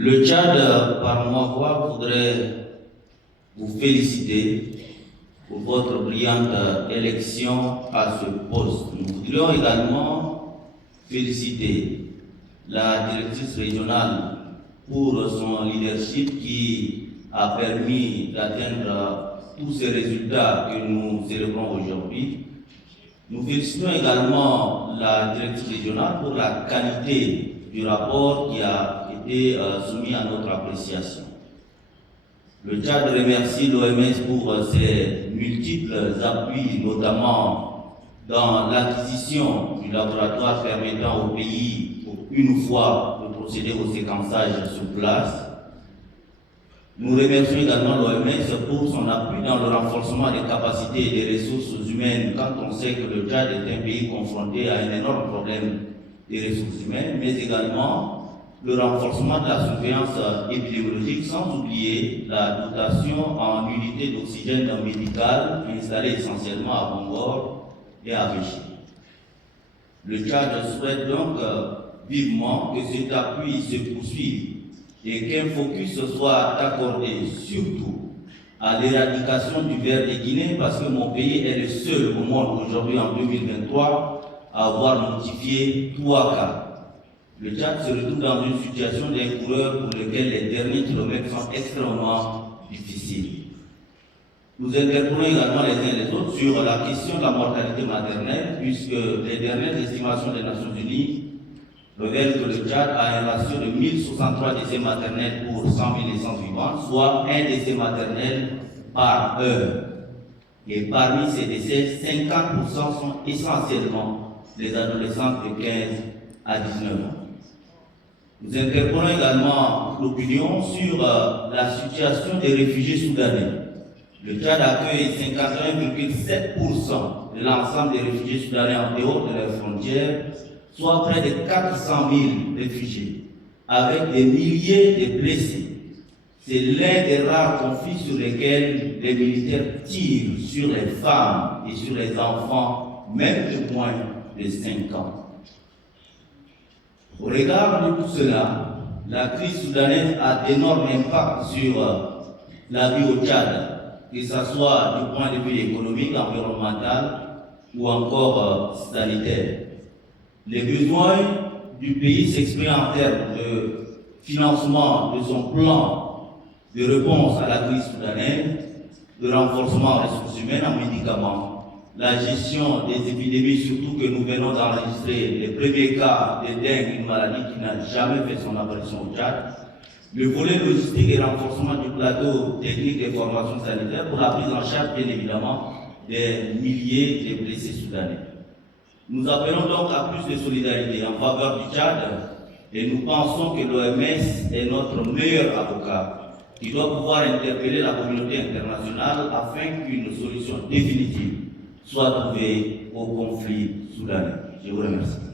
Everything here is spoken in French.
Le Tchad, par ma voix, voudrait vous féliciter pour votre brillante élection à ce poste. Nous voudrions également féliciter la directrice régionale pour son leadership qui a permis d'atteindre tous ces résultats que nous célébrons aujourd'hui. Nous félicitons également la directrice régionale pour la qualité du rapport qui a été soumis à notre appréciation. Le Tchad remercie l'OMS pour ses multiples appuis, notamment dans l'acquisition du laboratoire permettant au pays, pour une fois, de procéder au séquençage sur place. Nous remercions également l'OMS pour son appui dans le renforcement des capacités et des ressources humaines, quand on sait que le Tchad est un pays confronté à un énorme problème des ressources humaines, mais également le renforcement de la surveillance épidémiologique, sans oublier la dotation en unités d'oxygène médical installées essentiellement à Bangor et à Vichy. Le Tchad souhaite donc vivement que cet appui se poursuive et qu'un focus soit accordé surtout à l'éradication du ver de Guinée, parce que mon pays est le seul au monde aujourd'hui en 2023 à avoir notifié 3 cas. Le Tchad se retrouve dans une situation d'un coureur pour lequel les derniers kilomètres sont extrêmement difficiles. Nous interpellons également les uns et les autres sur la question de la mortalité maternelle, puisque les dernières estimations des Nations Unies révèlent que le Tchad a un ratio de 1063 décès maternels pour 100 000 naissances vivantes, soit un décès maternel par heure. Et parmi ces décès, 50% sont essentiellement des adolescentes de 15 à 19 ans. Nous interpellons également l'opinion sur la situation des réfugiés soudanais. Le Tchad accueille 51,7% de l'ensemble des réfugiés soudanais en dehors de leurs frontières, soit près de 400 000 réfugiés, avec des milliers de blessés. C'est l'un des rares conflits sur lesquels les militaires tirent sur les femmes et sur les enfants, même de moins de 5 ans. Au regard de tout cela, la crise soudanaise a d'énormes impacts sur la vie au Tchad, que ce soit du point de vue économique, environnemental ou encore sanitaire. Les besoins du pays s'expriment en termes de financement de son plan de réponse à la crise soudanaise, de renforcement en ressources humaines, en médicaments, la gestion des épidémies, surtout que nous venons d'enregistrer les premiers cas de dengue, une maladie qui n'a jamais fait son apparition au Tchad, le volet logistique et renforcement du plateau technique des formations sanitaires pour la prise en charge, bien évidemment, des milliers de blessés soudanais. Nous appelons donc à plus de solidarité en faveur du Tchad et nous pensons que l'OMS est notre meilleur avocat qui doit pouvoir interpeller la communauté internationale afin qu'une solution définitive soit trouvée au conflit soudanais. Je vous remercie.